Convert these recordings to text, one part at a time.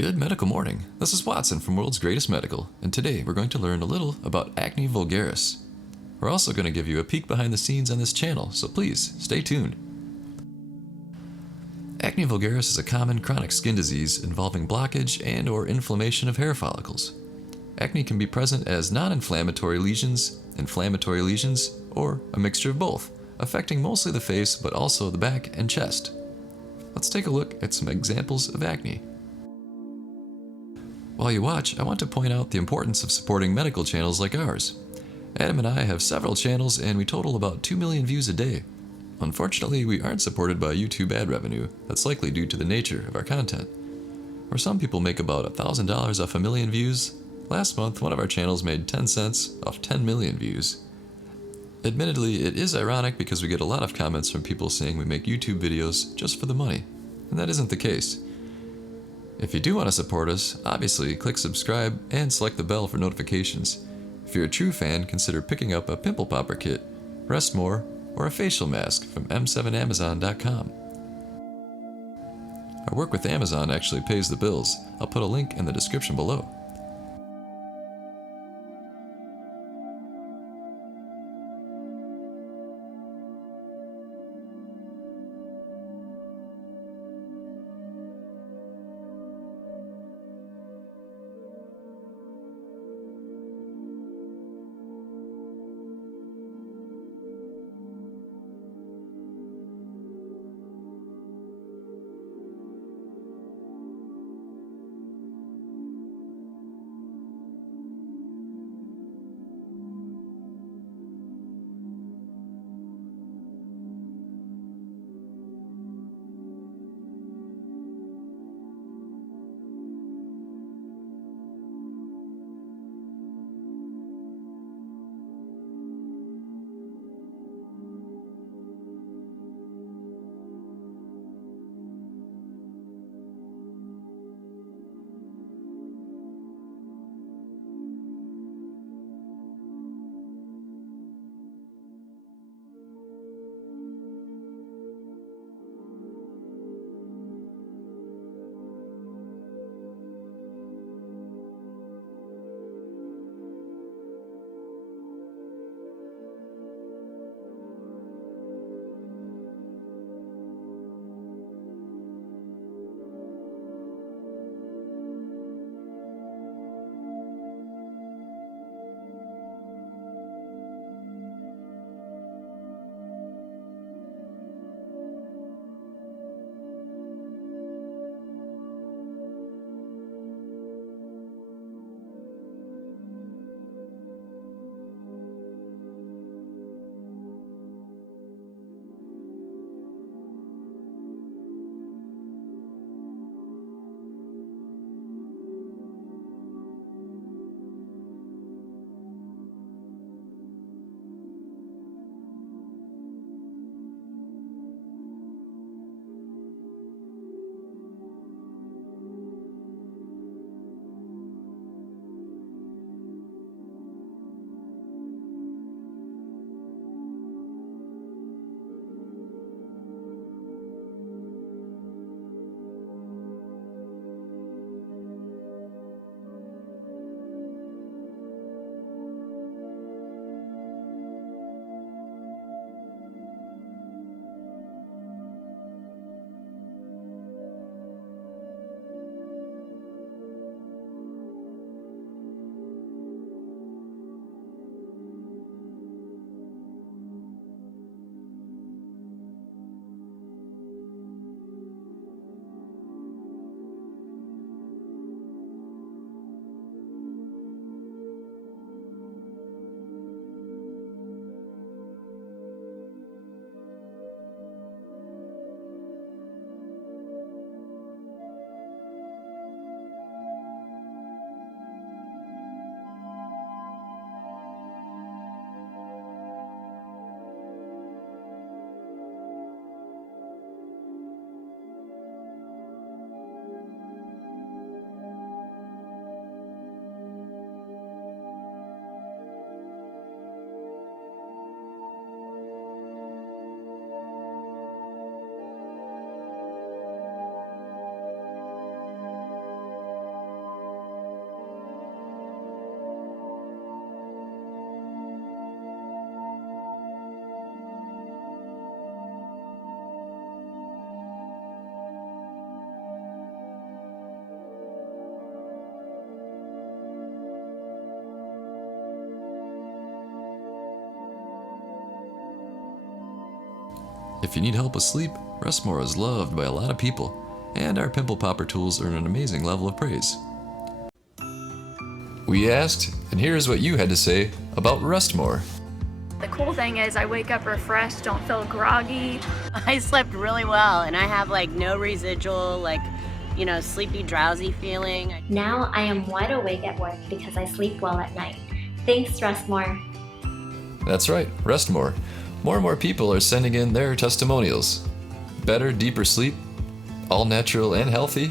Good medical morning. This is Watson from World's Greatest Medical, and today we're going to learn a little about Acne vulgaris. We're also going to give you a peek behind the scenes on this channel, so please stay tuned. Acne vulgaris is a common chronic skin disease involving blockage and or inflammation of hair follicles. Acne can be present as non-inflammatory lesions, inflammatory lesions, or a mixture of both, affecting mostly the face but also the back and chest. Let's take a look at some examples of acne. While you watch, I want to point out the importance of supporting medical channels like ours. Adam and I have several channels and we total about 2 million views a day. Unfortunately, we aren't supported by YouTube ad revenue. That's likely due to the nature of our content. Where some people make about $1,000 off a million views, last month one of our channels made 10 cents off 10 million views. Admittedly, it is ironic because we get a lot of comments from people saying we make YouTube videos just for the money, and that isn't the case. If you do want to support us, obviously click subscribe and select the bell for notifications. If you're a true fan, consider picking up a pimple popper kit, Rest More, or a facial mask from m7amazon.com. Our work with Amazon actually pays the bills. I'll put a link in the description below. If you need help with sleep, Rest More is loved by a lot of people, and our pimple popper tools earn an amazing level of praise. We asked, and here's what you had to say about Rest More. The cool thing is I wake up refreshed, don't feel groggy. I slept really well, and I have like no residual, sleepy, drowsy feeling. Now I am wide awake at work because I sleep well at night. Thanks, Rest More. That's right, Rest More. More and more people are sending in their testimonials. Better, deeper sleep, all natural and healthy,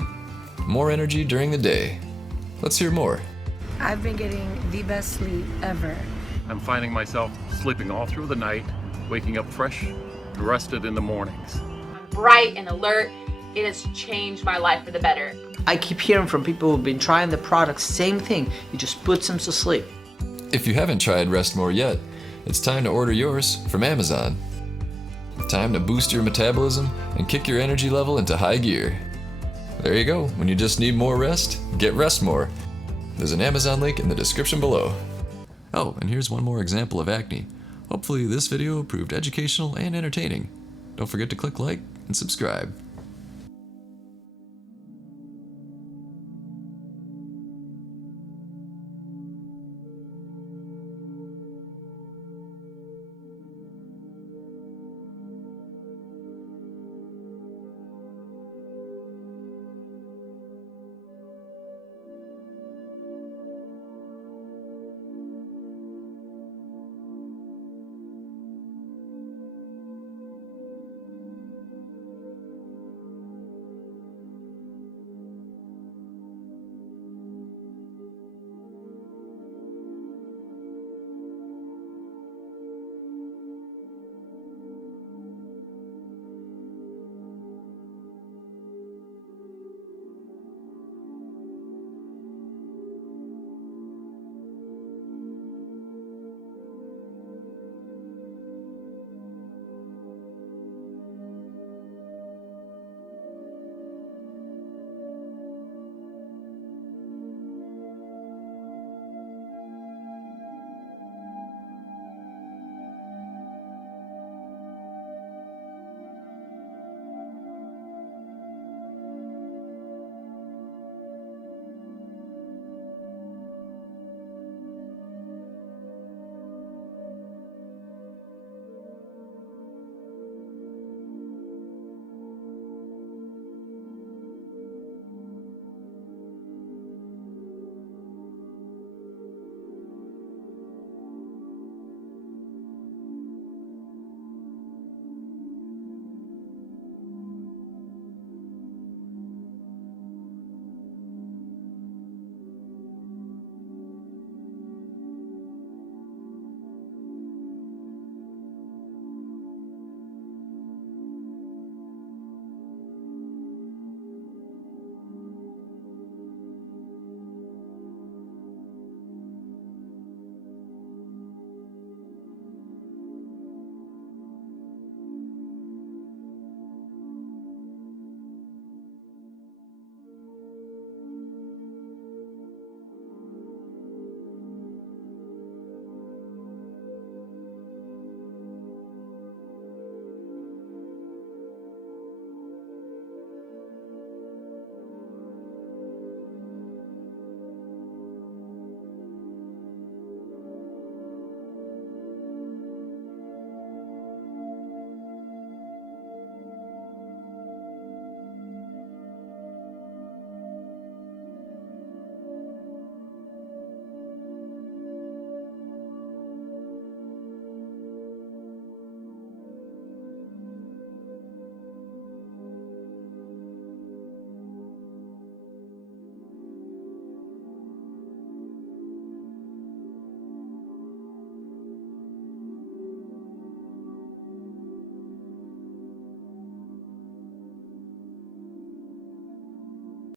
more energy during the day. Let's hear more. I've been getting the best sleep ever. I'm finding myself sleeping all through the night, waking up fresh and rested in the mornings. I'm bright and alert. It has changed my life for the better. I keep hearing from people who've been trying the product, same thing. It just puts them to sleep. If you haven't tried Rest More yet, it's time to order yours from Amazon. Time to boost your metabolism and kick your energy level into high gear. There you go. When you just need more rest, get Rest More. There's an Amazon link in the description below. Oh, and here's one more example of acne. Hopefully this video proved educational and entertaining. Don't forget to click like and subscribe.